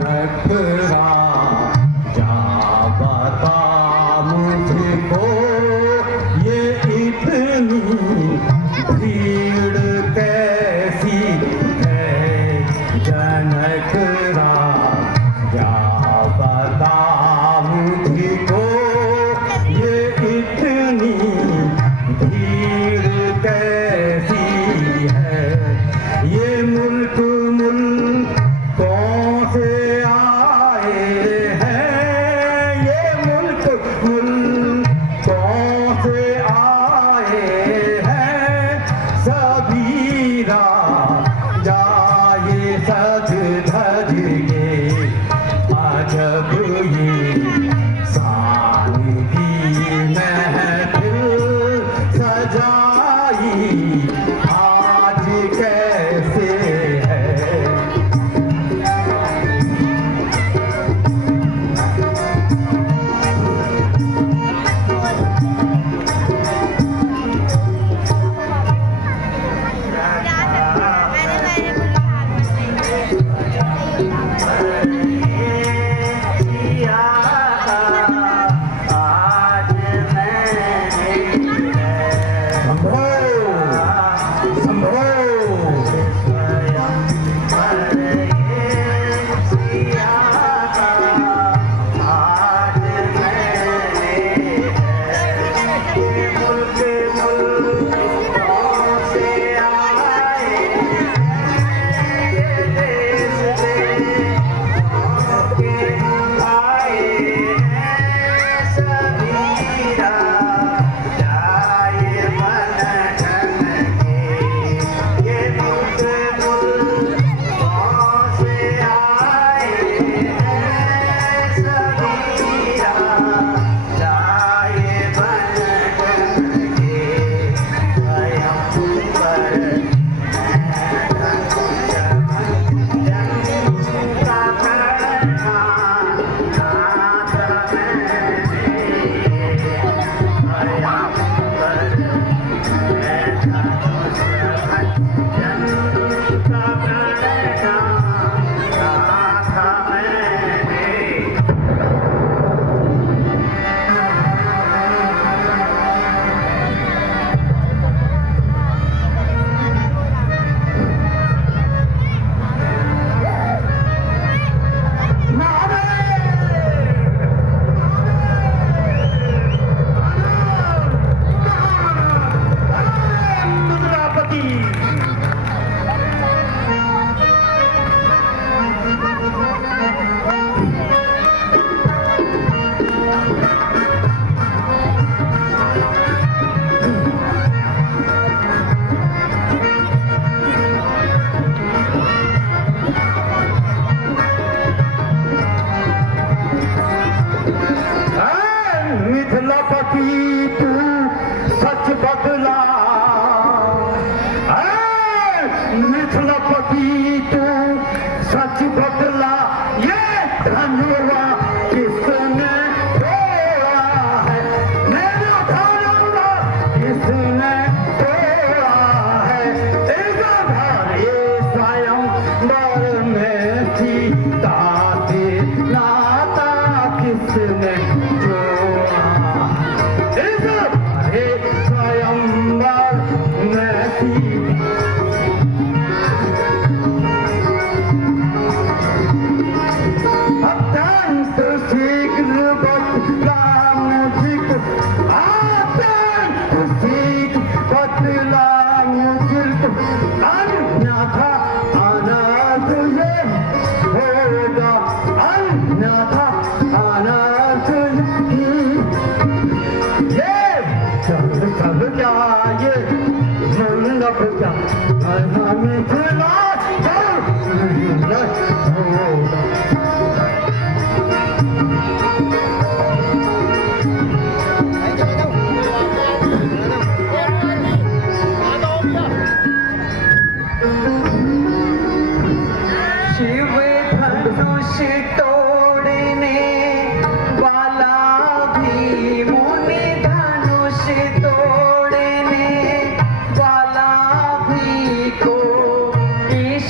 नखरा जा बता मुझको ये इतनी भीड़ कैसी है जनक राजा बता मुझको ये इतनी भीड़ कैसी है ये मुल्क मुल्कों से आए हैं ये मुल्क मुल्कों से आए हैं सभी राजा ये सज धज के अजब ये सादगी महफिल सजाई आज कैसे है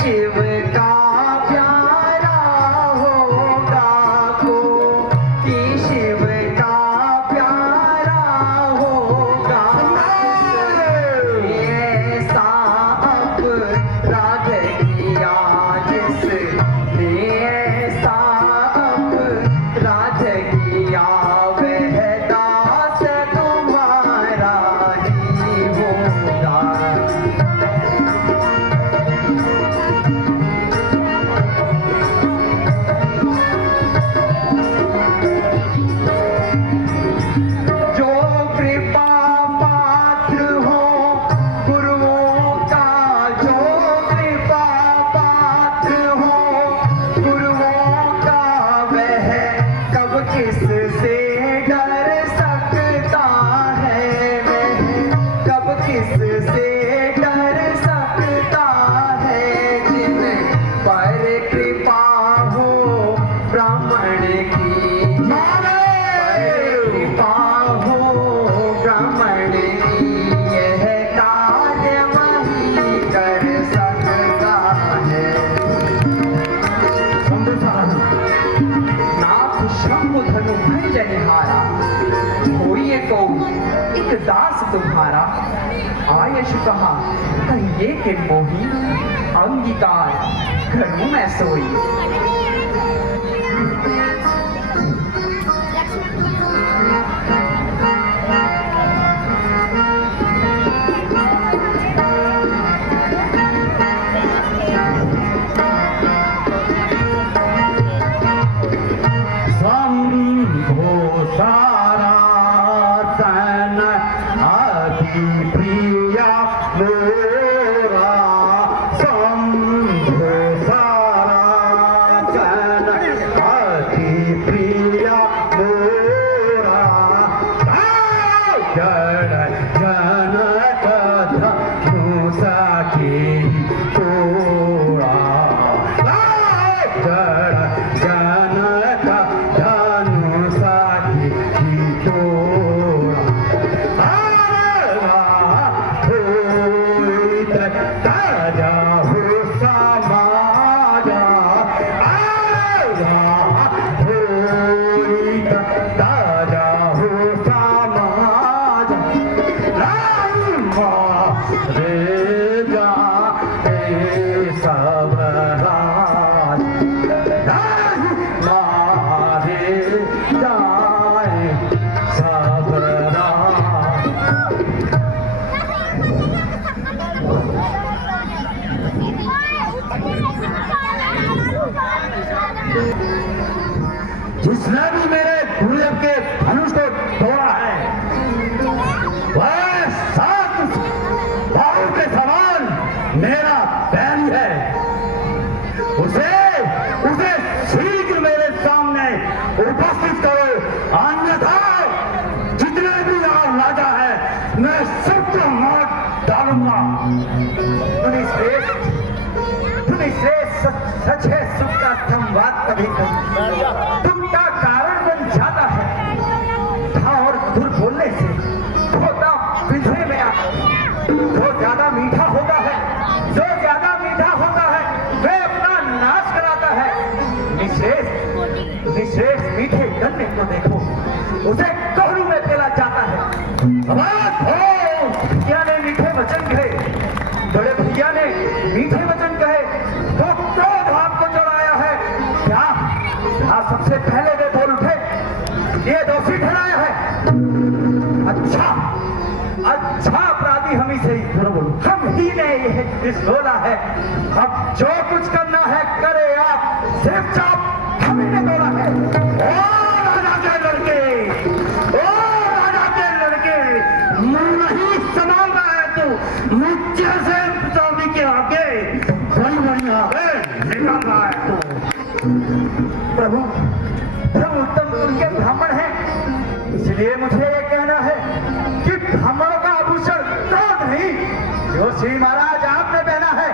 शिव का प्यारा हो ब्राह्मण की कृपा हो ब्राह्मण की, यह कार्य वही कर सकता है। नाथ शंभु धनु भंजनिहारा, कोई को एक दास तुम्हारा, आयश कहा कहिए के मोही, अंगीकार करूं मैं सोई। जिसने भी मेरे गुरुदेव के धनुष को तोड़ा है, वह सात बाहु के समान मेरा बैरी है। उसे शीघ्र मेरे सामने उपस्थित करो, अन्यथा जितने भी यहाँ राजा है मैं सबको मार डालूंगा। तुम्हें श्रेष्ठ सच है, सुख का संवाद कभी तुम का कारण बन जाता है। था और दूर बोलने से होता पिंजरे में आ, जो ज्यादा मीठा होता है, जो ज्यादा मीठा होता है वह अपना नाश कराता है। निश्रेष्ठ मीठे गन्ने को देखो, उसे कोहरू में फेला जाता है। भैया ने मीठे वचन कहे, बड़े भैया ने मीठे वचन कहे तो क्रोध आपको चढ़ाया है क्या? सबसे पहले वे बोल उठे, ये दोषी ठहराया है। अच्छा अपराधी हम ही से ही, हम ही ने यह बोला है। अब जो कुछ करना है करे आप, सिर्फ चाप हम ही ने बोला है। ओ राजा के लड़के, मुंह नहीं संभाल रहा है तू, मुझे से स्वामी के आगे बड़ी निकल रहा है तू। प्रभु उत्तम कुल के ब्राह्मण हैं, इसलिए मुझे ये कहना है कि ब्राह्मणों का आभूषण क्रोध नहीं, जो श्री महाराज आपने पहना है।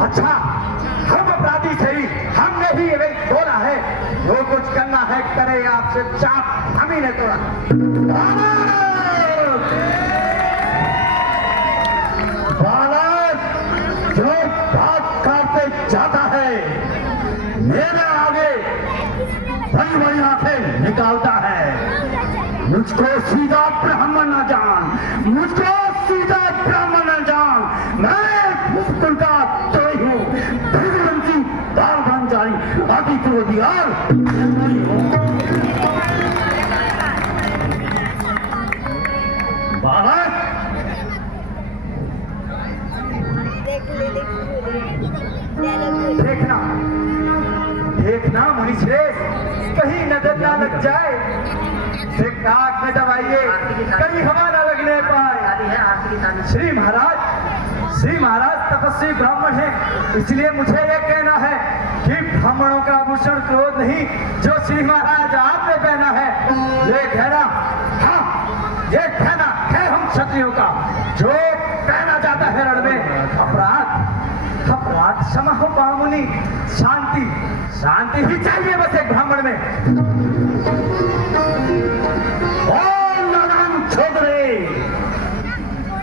अच्छा, हम अपराधी सही, हमने ही ये बोला है। जो कुछ करना है करे, आपसे चाप हम ही ने तोड़ा। बालक जो बात करते जाता है, मेरे आगे बड़ी आंखें निकालता है। मुझको सीधा ब्राह्मण न जान, मुझको सीधा ब्राह्मण न जान। मैं मुस्कुल का तो ही हूँ, भगवंती बाल बन जाई आदि को दियार नहीं हूँ। बालक देखना मुनिश्रेष्ठ, कहीं नजर ना लग जाए, सिर्फ नाक में दबाइए, कहीं हवा ना लगने पाए। श्री महाराज तपस्वी ब्राह्मण है, इसलिए मुझे यह कहना है कि ब्राह्मणों का आभूषण क्रोध नहीं, जो श्री महाराज आपने पहना है। ये कहना है हम क्षत्रियों का, जो पहना जाता है रण में। अपराध क्षमा हो पाऊं मुनि शांति शांति ही चाहिए बस एक ब्राह्मण में। और नारायण छोकरे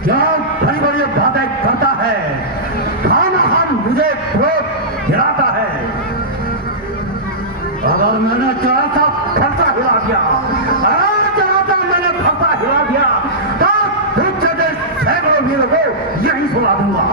क्या बड़ी बड़ी बातें करता है, खाना हम मुझे क्रोध गिराता है। अगर मैंने जरा सा फरसा हिला दिया, जरा सा मैंने फरसा हिला दिया तो दूसरे देश सैकड़ों वीरों को यहीं सुला दूंगा।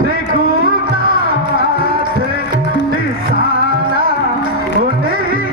त्रिगुणाथ निशाना उन्हीं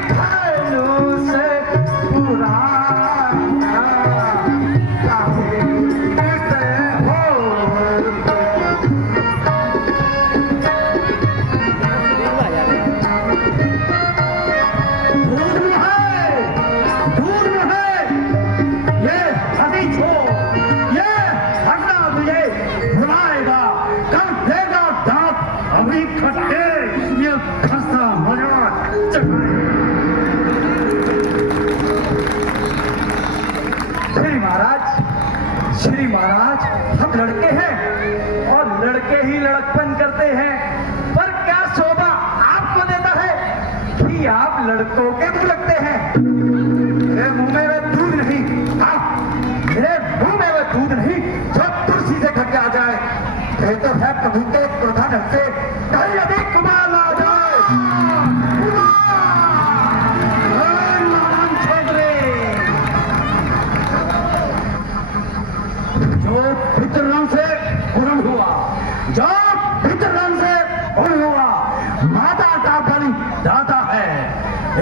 महाराज, हम लड़के हैं और लड़के ही लड़कपन करते हैं, पर क्या शोभा आपको देता है कि आप लड़कों के मुंह लगते हैं। मेरे मुंह में वह दूध नहीं, हाँ, मेरे मुंह में वह दूध नहीं जो तुलसी से घट के आ जाए। कहते हैं प्रभु के क्रोधन से कहीं अधिक कुमार आ जाए। जो पितरों से पूर्ण हुआ, जो पितरों से पूर्ण हुआ, माता का बलि दाता है।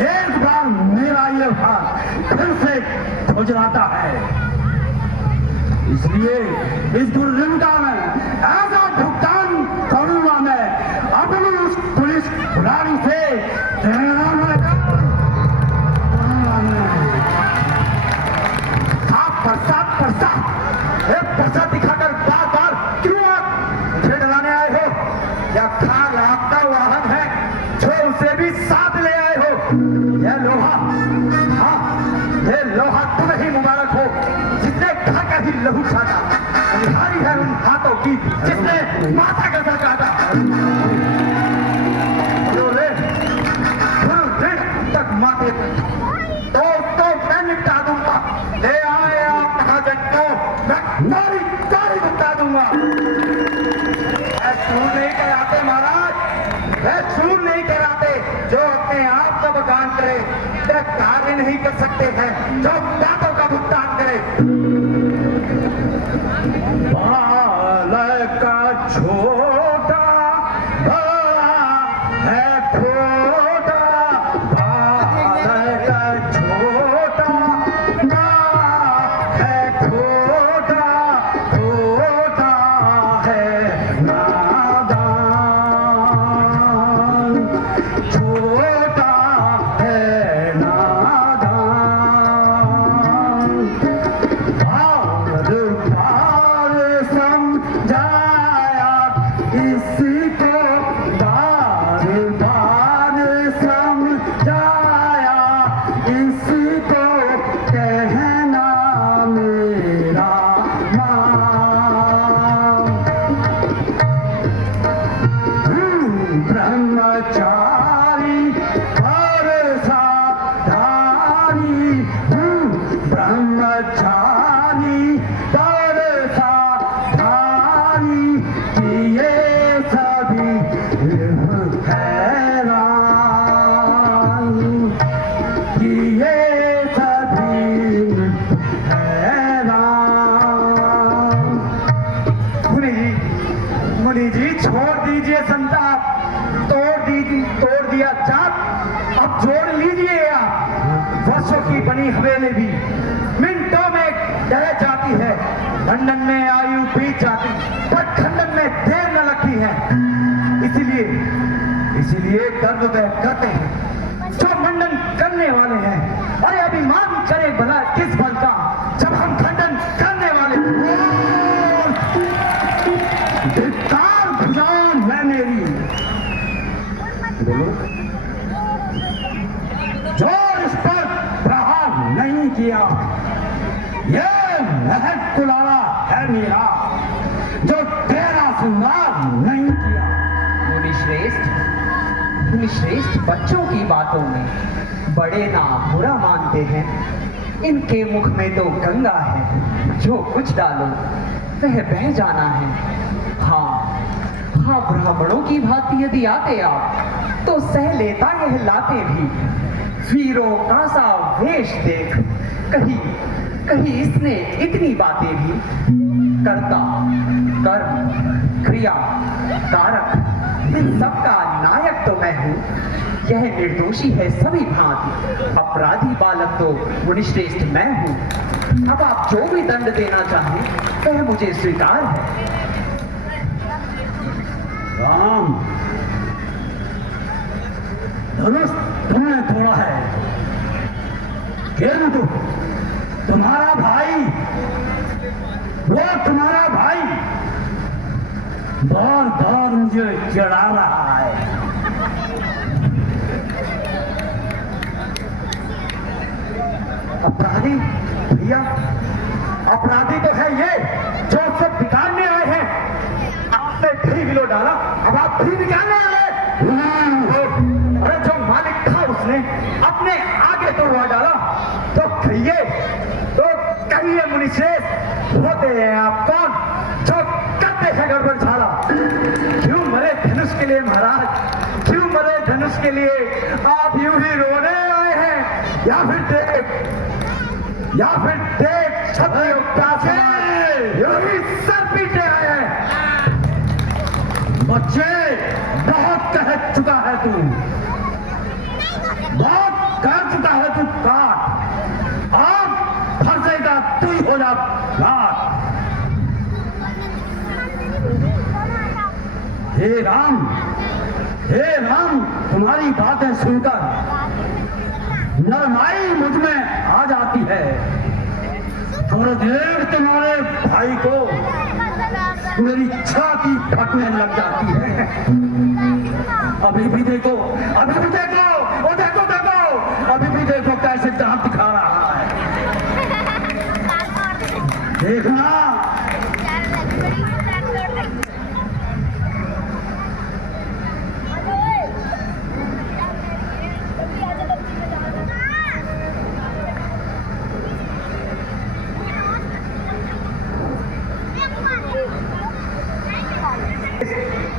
एक बार मेरा ये भाग फिर से खुजलाता है। इसलिए इस दुर्घटना में ऐसा भुगतान करूंगा मैं अपनी उस पुलिस बुलानी से। प्रसाद दिखाकर बार बार क्यों आप मुझे डराने आए हो? या खान आपका वाहन है जो उसे भी साथ ले आए हो? यह लोहा, हाँ, यह लोहा तुम्हें ही मुबारक हो जिसने घा का ही लहू छाटा। निहारी है उन हाथों की जिसने माथा का सर काटा। तक माथे तो मैं निपटा दूंगा। ले आए आप महाजन को, मैं गाड़ी गाड़ी निपटा दूंगा। चूर नहीं कराते महाराज, वह चूर नहीं कराते जो अपने आप का बगान करे। वह कार्य नहीं कर सकते हैं जो बातों का भुगतान करे। बालक का छोटा बड़ा है खोटा, बालक का छोटा बड़ा है खोटा, खोटा है नादान, छोटा है नादान। बार बार समझाया इसको, बार बार समझाया इसको, कहना मेरा मान। ब्रह्मचारी और साधारी, ब्रह्मचारी और साधारी किए सभी हैरान, किए सभी हैरान। मुनि जी छोड़ दीजिए संताप, तोड़ दिया चाप, अब जोड़ लीजिए आप। वर्षों की बनी हवेली भी मिनटों में ढह जाती है। खंडन में आयु बीत जाती, पर खंडन में देर न लगती है। इसीलिए कर्म वह करते हैं जो मंडन करने वाले हैं। अरे अभिमान करे भला किस बल का जब हम खंडन करने वाले धिक्कार भुजाओं है मेरी, जो इस पर प्रहार नहीं किया। ये महक कुलारा है मेरा जो तेरा श्रृंगार नहीं किया। मुनिश्रेष्ठ बच्चों की बातों में बड़े ना बुरा मानते हैं। इनके मुख में तो गंगा है, जो कुछ डालो वह बह जाना है। हाँ, ब्राह्मणों की भांति यदि आते आप तो सह लेता यह लाते भी। वीरों का सा वेश देख कहीं इसने इतनी बातें भी। कर्ता, कर्म, क्रिया, कारक, इन सबका नायक तो मैं हूँ। यह निर्दोषी है सभी भांति, अपराधी बालक तो मुनिश्रेष्ठ मैं हूँ। अब आप जो भी दंड देना चाहें वह मुझे स्वीकार है। राम, धनुष तुमने तोड़ा है, किंतु तुम्हारा भाई, वो तुम्हारा भाई बार बार मुझे चिढ़ा रहा है। अपराधी भैया, अपराधी तो है ये जो सब किलो डाला, अब आप फ्री निकालने आए? अरे जो मालिक था उसने अपने आगे तोड़वा डाला, तो कहिए मुनिश्रेष्ठ, होते हैं आप कौन जो करते हैं गड़बड़ झाला? क्यों मरे धनुष के लिए महाराज, क्यों मरे धनुष के लिए? आप यूं ही रोने आए हैं या फिर देख क्षत्रियों का यूं ही सर पीटे आए हैं? बच्चे, बहुत कह चुका है तू, बहुत कह चुका है तू। काट, अब फंसेगा तू ही हो जा घाट। हे राम, तुम्हारी बातें सुनकर नरमाई मुझ में आ जाती है। गुरुदेव तुम्हारे भाई को मेरी छाती फटने लग जाती है। अभी भी देखो, अभी भी देखो, ओ देखो देखो, अभी भी देखो कैसे दांत दिखा रहा है। देखना,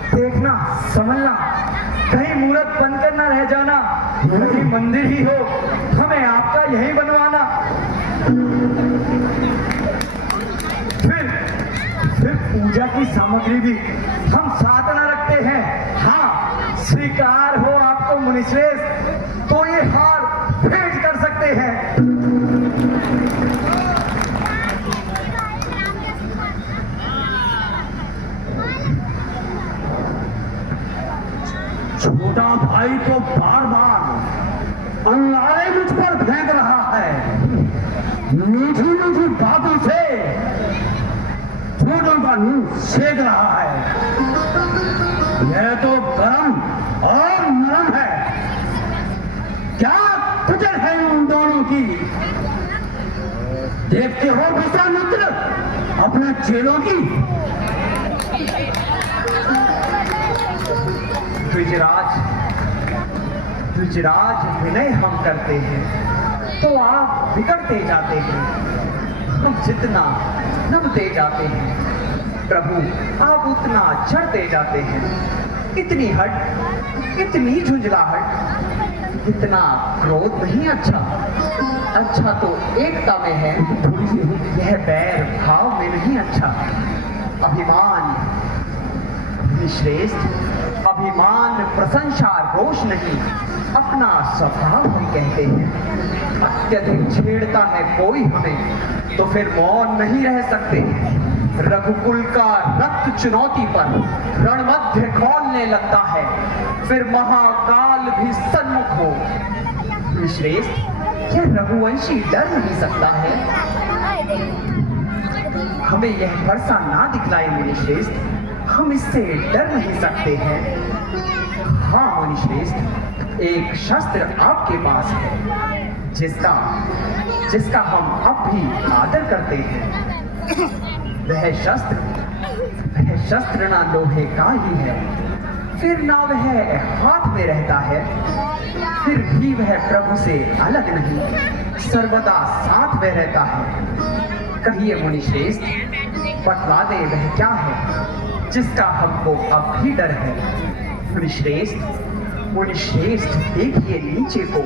देखना, समझना, कहीं मूर्त बनकर ना रह जाना, कहीं मंदिर ही हो, हमें आपका यही बनवाना। फिर पूजा की सामग्री भी हम साथ न रखते हैं। हाँ, स्वीकार हो आपको मुनिश्रेष्ठ, तो ये हार भेंट कर सकते हैं। छोटा भाई को बार बार अंगारे मुझ पर फेंक रहा है, मीठी मीठी बातों से छोटों का मुंह सेक रहा है। यह तो गरम और नरम है, क्या कुचल है उन दोनों की? देखते हो विश्वामित्र अपने चेलों की? द्विजराज विनय हम करते हैं तो आप बिगड़ते जाते हैं, हम जितना नमते जाते हैं प्रभु आप उतना चढ़ते जाते हैं। इतनी हट, इतनी झुंझलाहट, इतना क्रोध नहीं अच्छा। अच्छा तो एकता में है, यह बैर भाव में नहीं अच्छा। अभिमान श्रेष्ठ, अभिमान प्रशंसा रोष नहीं, अपना स्वभाव हम कहते हैं। अत्यधिक छेड़ता है कोई हमें तो फिर मौन नहीं रह सकते। रघुकुल का रक्त चुनौती पर रणमध्य खोलने लगता है, फिर महाकाल भी सन्मुख हो। श्रेष्ठ, यह रघुवंशी डर नहीं सकता है, हमें यह भरोसा ना दिखलाए मुनिश्रेष्ठ, हम इससे डर नहीं सकते हैं। हाँ मुनिश्रेष्ठ, एक शस्त्र आपके पास है जिसका हम अब भी आदर करते हैं। वह शस्त्र ना लोहे का ही है, फिर ना वह हाथ में रहता है, फिर भी वह प्रभु से अलग नहीं, सर्वदा साथ में रहता है। कहिए मुनिश्रेष्ठ, बतला दे वह क्या है जिसका हमको अब भी डर है। मुनिश्रेष्ठ देखिए नीचे को,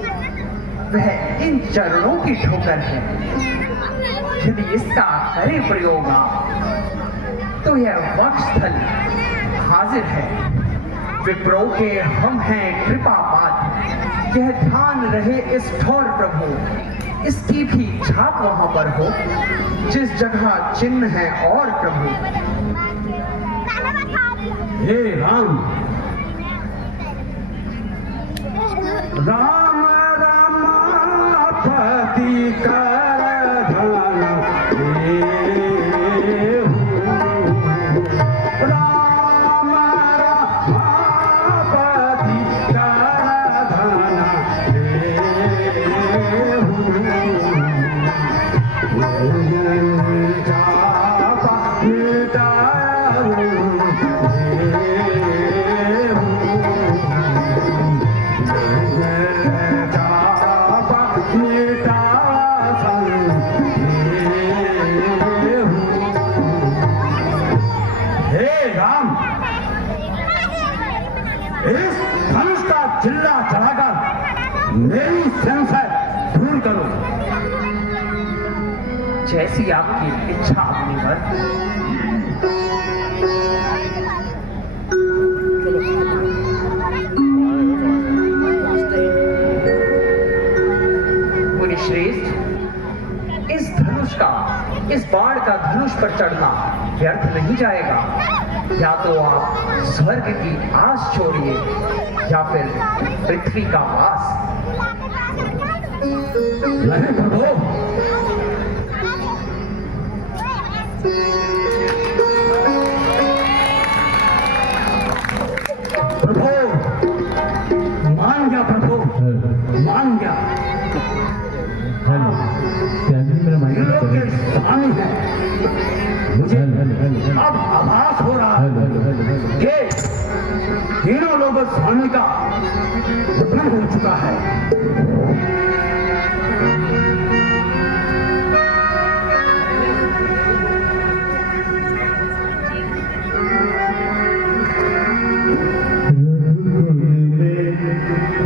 वह इन चरणों की ठोकर है। यदि इसका करे प्रयोग तो यह वक्षस्थल हाजिर है। विप्रो के हम हैं कृपा पात्र, यह ध्यान रहे इस ठौर प्रभु, इसकी भी छाप वहां पर हो जिस जगह चिन्ह है और प्रभु। हे राम, राम रमापति कर धन देहु, राम रमापति कर धन देहु, जाप मिटारू मेरा संग ये हूँ। हे राम, इस धनुष का चिल्ला चढ़ाकर मेरी संशय दूर करो। जैसी आपकी इच्छा मुनिवर। मुनिश्रेष्ठ, इस धनुष का, इस बाण का धनुष पर चढ़ना व्यर्थ नहीं जाएगा। या तो आप स्वर्ग की आस छोड़िए या फिर पृथ्वी का वास। नहीं प्रभु, प्रभु मान गया, प्रभु मान गया। इन लोग के स्वामी हैं। मुझे अब आभास हो रहा है कि तीनों लोगों स्वामी का उद्भव हो चुका है।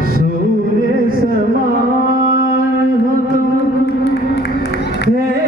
सूर्य समान हो तुम, हे